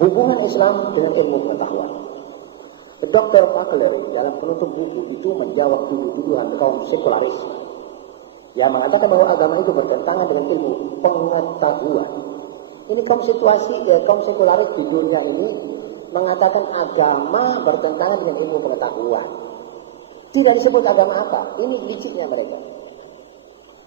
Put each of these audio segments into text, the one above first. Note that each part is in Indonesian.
Hubungan Islam dengan ilmu pengetahuan. Dr. Fakler dalam penutup buku itu menjawab tuduhan kaum sekularis yang mengatakan bahwa agama itu bertentangan dengan ilmu pengetahuan. Ini kaum sekularis di dunia ini mengatakan agama bertentangan dengan ilmu pengetahuan. Tidak disebut agama apa. Ini liciknya mereka.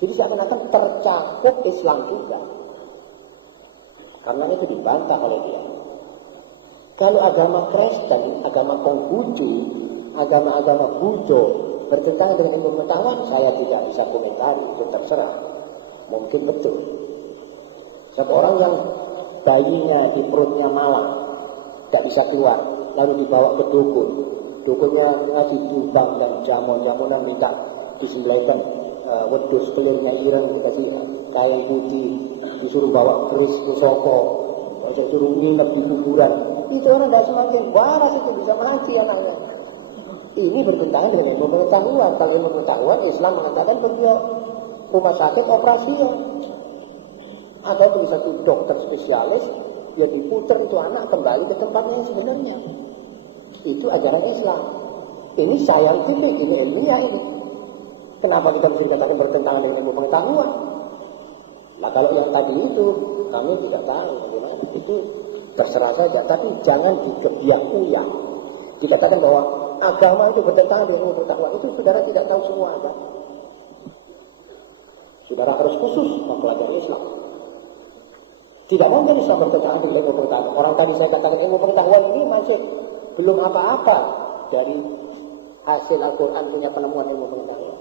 Jadi seakan-akan tercakup Islam juga. Karena itu dibantah oleh dia. Kalau agama Kristen, agama Konghucu, agama-agama Buddha bertentangan dengan ilmu pengetahuan, saya tidak bisa komentari, itu terserah. Mungkin betul. Satu orang yang bayinya di perutnya malang, tidak bisa keluar, lalu dibawa ke dukun. Dukunnya ngasih timbang dan jamuan-jamunan minta disembelihkan wedhus telurnya ireng, dikasih kain putih, disuruh bawa keris ke Soko, disuruh nginep di kuburan. Itu orang tidak semakin waras, itu bisa mati anaknya. Ini bertentangan dengan ilmu pengetahuan. Kalau ilmu pengetahuan, Islam mengatakan pergi rumah sakit operasi ya. Ada tuh satu dokter spesialis, dia diputer itu anak kembali ke tempatnya yang sebenarnya. Itu ajaran Islam. Ini scientific, ini ilmiah ini. Kenapa kita mesti katakan bertentangan dengan ilmu pengetahuan? Nah kalau yang tadi itu, kami tidak tahu bagaimana. Itu terserah saja, tapi jangan dikebiak-uyak. Dikatakan bahwa agama itu bertentangan dengan ilmu pengetahuan, itu saudara tidak tahu semua apa. Saudara harus khusus mempelajari Islam. Tidak mungkin Islam bertentangan dengan ilmu pengetahuan. Orang tadi saya katakan ilmu pengetahuan ini masih belum apa-apa dari hasil Al-Quran punya penemuan ilmu pengetahuan.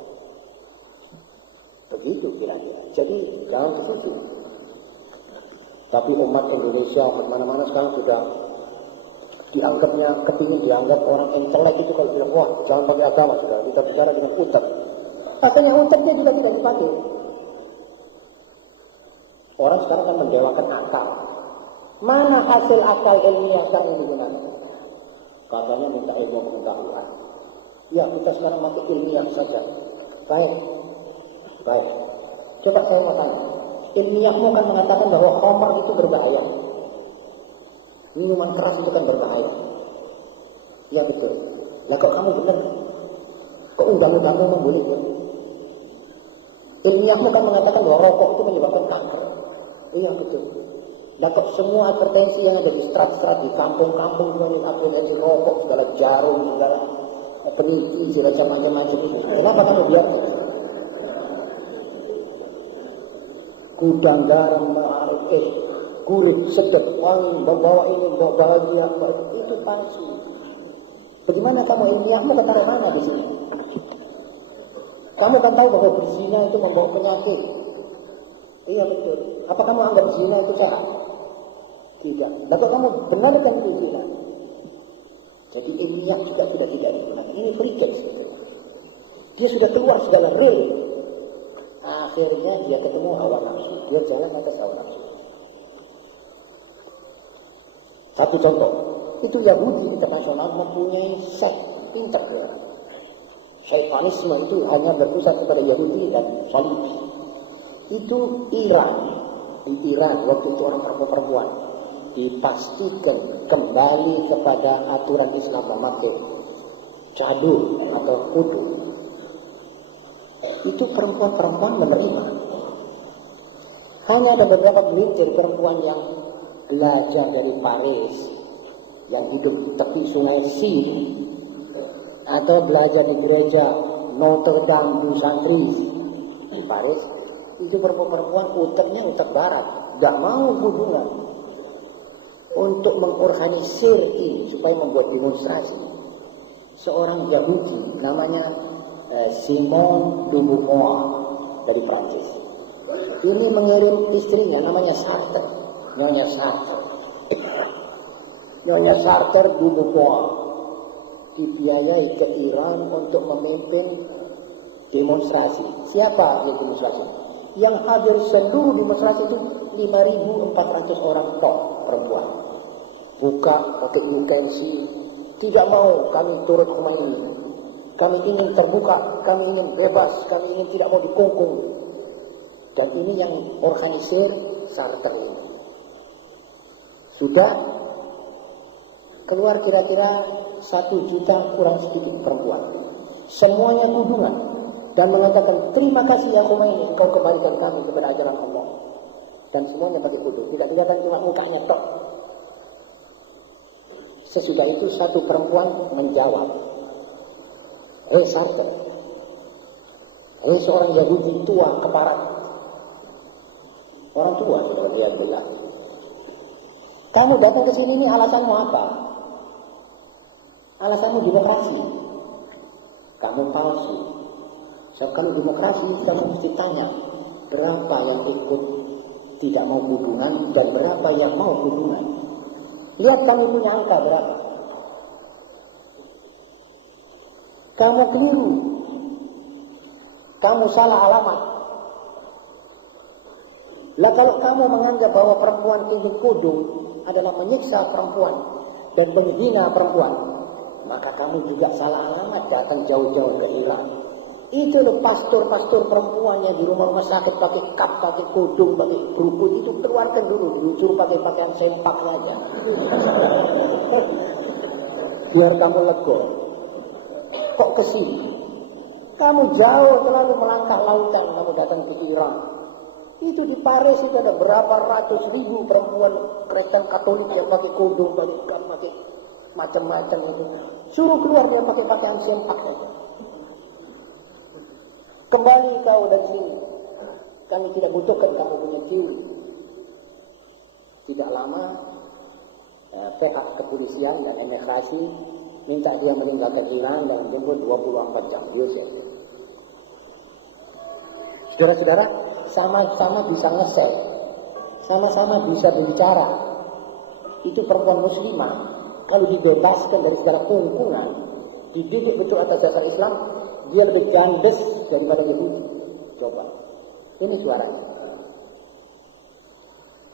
Begitu kira-kira. Jadi jangan kesusu. Tapi umat Indonesia kemana-mana sekarang sudah dianggapnya, kepingin dianggap orang intelek itu kalau bilang, wah jangan pakai agama, sudah kita bicara dengan utek. Katanya uteknya juga tidak dipakai. Orang sekarang kan mendewakan akal. Mana hasil akal ilmiah yang digunakan? Katanya minta ilmu pengetahuan. Ya kita sekarang pakai ilmiah saja. Baik. Coba saya mau tanya. Ilmiahmu kan mengatakan bahwa khamar itu berbahaya. Minuman keras itu kan berbahaya. Ya betul. Lah kok kamu benar? Kok undang-undangmu membolehkan? Ilmiahmu kan mengatakan bahwa rokok itu menyebabkan kanker. Iya betul. Lah kok semua advertensi yang ada di strat-strat di kampung-kampung itu advertensi rokok, segala jarum, segala peniti, segala macam-macam itu. Kenapa kamu biarkan? Gudang garam, kurit, sedap, wangi, membawa ini, membawa bahagia, itu palsu. Bagaimana kamu ilmiahmu ketaruh mana di sini? Kamu kan tahu bahwa berzina itu membawa penyakit. Iya betul. Apa kamu anggap zina itu sehat? Tidak. Lalu kamu benarkan itu zina? Jadi ilmiah juga sudah tidak digunakan. Ini free case. Dia sudah keluar segala real. Akhirnya dia ketemu hawa nafsu. Dia jalan atas hawa nafsu. Satu contoh. Itu Yahudi internasional mempunyai sekt integral. Syaitanisme itu hanya berpusat kepada Yahudi dan Salib. Itu Iran. Di Iran waktu itu orang perempuan dipastikan kembali kepada aturan Islam memakai cadur atau kudu. Itu perempuan-perempuan menerima. Hanya ada beberapa butir perempuan yang belajar dari Paris, yang hidup di tepi sungai Seine, atau belajar di gereja Notre Dame du Centris di Paris. Itu perempuan uteknya utek barat, gak mau hubungan untuk mengorganisir ini supaya membuat demonstrasi. Seorang Yahudi namanya Simone de Beauvoir dari Prancis. Ini mengirim istrinya namanya Sartre, Nyonya Sartre de Beauvoir dibiayai ke Iran untuk memimpin demonstrasi. Siapa yang demonstrasi? Yang hadir seluruh demonstrasi itu 5.400 orang tok perempuan. Buka pakai UKNC, tidak mau kami turut Khomeini. Kami ingin terbuka, kami ingin bebas, kami ingin tidak mau dikungkung. Dan ini yang organisir Sartre ini. Sudah keluar kira-kira 1 juta kurang sedikit perempuan. Semuanya kudungan dan mengatakan, terima kasih ya Khomeini, engkau kembalikan kami kepada ajaran Allah. Dan semuanya pakai kudung, tidak kelihatan cuma mukanya tok. Sesudah itu satu perempuan menjawab, Sartre, seorang Yahudi tua keparat, orang tua kalau dia bilang, kamu datang ke sini ini alasanmu apa? Alasanmu demokrasi. Kamu palsu. So, kalau demokrasi kamu mesti tanya berapa yang ikut tidak mau hubungan dan berapa yang mau hubungan. Lihat kamu punya angka berapa. Kamu keliru. Kamu salah alamat. Lah kalau kamu menganggap bahwa perempuan tinggi kudung adalah menyiksa perempuan dan menghina perempuan, maka kamu juga salah alamat datang jauh-jauh ke Irak. Itu loh pastor-pastor perempuan yang di rumah sakit pakai kap, pakai kudung, pakai keruput, itu keluarkan dulu, disuruh pakai pakaian sempak aja. Biar kamu lega. Kok kesini? Kamu jauh terlalu melangkah lautan, kamu datang ke Irak. Itu di Paris itu ada berapa ratus ribu perempuan Kristen Katolik yang pakai kudung, pakai kap, pakai macam-macam itu. Suruh keluar dia pakai pakaian sempak aja. Kembali kau dari sini. Kami tidak butuhkan kamu punya kiu. Tidak lama pihak kepolisian dan imigrasi minta dia meninggalkan Iran dalam tempoh 24 jam. Saudara-saudara, sama-sama bisa nge-share, sama-sama bisa berbicara. Itu perempuan muslimah kalau dibebaskan dari segala kungkungan, dididik betul atas dasar Islam, dia lebih gandes daripada Yahudi. Coba, ini suaranya.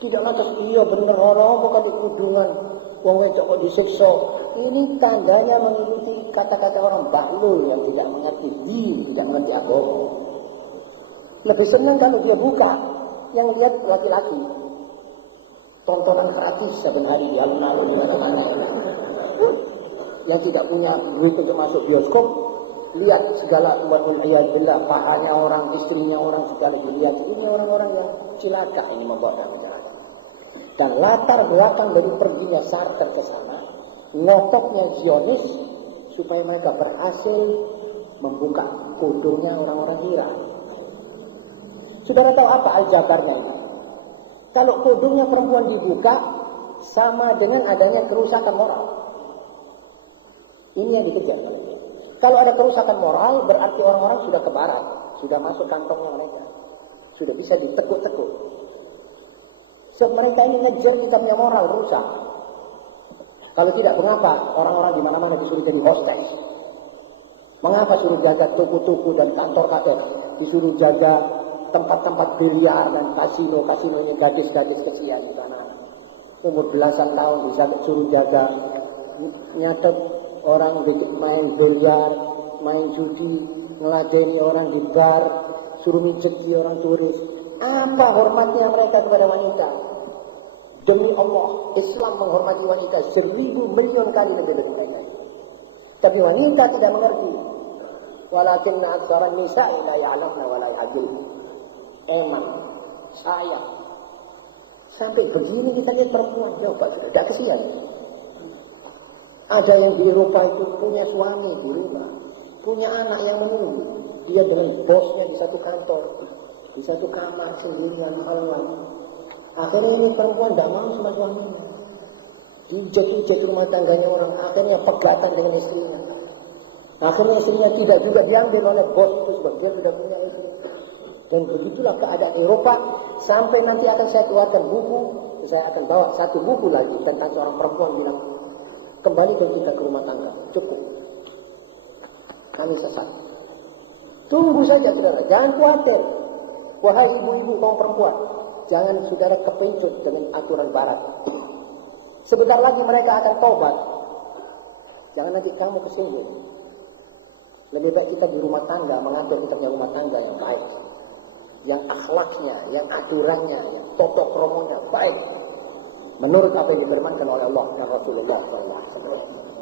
Tidak lantas iya bener orang bukan kudungan, wong wedok kok disiksa. Ini tandanya mengikuti kata-kata orang bahlul yang tidak mengerti din, tidak mengerti agama. Lebih senang kalau dia buka, yang lihat laki-laki. Tontonan gratis saben hari di alun-alun di mana-mana. Yang tidak punya duit untuk masuk bioskop, lihat segala wal'iyadillah, pahanya orang, istrinya orang, segala dilihat. Ini orang-orang yang cilaka ini membawa kami jalan. Dan latar belakang dari perginya Sartre ke sana, ngotoknya Zionis, supaya mereka berhasil membuka kudungnya orang-orang Irak. Saudara tahu apa aljabarnya ini? Kalau kudungnya perempuan dibuka, sama dengan adanya kerusakan moral. Ini yang dikejar. Kalau ada kerusakan moral, berarti orang-orang sudah ke barat, sudah masuk kantongnya mereka, sudah bisa ditekuk-tekuk. Sebab mereka ini ngejar kita punya moral rusak. Kalau tidak, mengapa orang-orang di mana-mana disuruh jadi hostess? Mengapa suruh jaga toko-toko dan kantor-kantor? Disuruh jaga tempat-tempat biliar dan kasino ini gadis-gadis kesian di sana. Umur belasan tahun bisa suruh jaga, nyatet orang main biliar, main judi, ngeladeni orang di bar, suruh mijeti orang turis. Apa hormatnya mereka kepada wanita? Demi Allah, Islam menghormati wanita 1000 milion kali lebih dari. Tapi wanita tidak mengerti. Walakinna aktsaran nisa'i la ya'lamna wa la ya'qilun. Emang saya sampai begini kita lihat perempuan, coba sudah tidak kesian. Ada yang di Eropa itu punya suami di rumah, punya anak yang menunggu, dia dengan bosnya di satu kantor, di satu kamar sendirian malam. Akhirnya ini perempuan tidak mau sama suaminya, dijek-jek rumah tangganya orang, akhirnya pegatan dengan istrinya. Akhirnya istrinya tidak juga diambil oleh bos itu sebab dia sudah punya istri. Dan begitulah keadaan Eropa, sampai nanti akan saya keluarkan buku, saya akan bawa satu buku lagi tentang seorang perempuan bilang, kembalikan kita ke rumah tangga, cukup. Kami sesat. Tunggu saja saudara, jangan khawatir. Wahai ibu-ibu kaum perempuan, jangan saudara kepencut dengan aturan barat. Sebentar lagi mereka akan tobat. Jangan lagi kamu kesungguh. Lebih baik kita di rumah tangga, mengatur kita di rumah tangga yang baik, yang akhlaknya, yang aturannya, yang toto kromonya baik. menurut apa yang difirmankan oleh Allah dan Rasulullah SAW.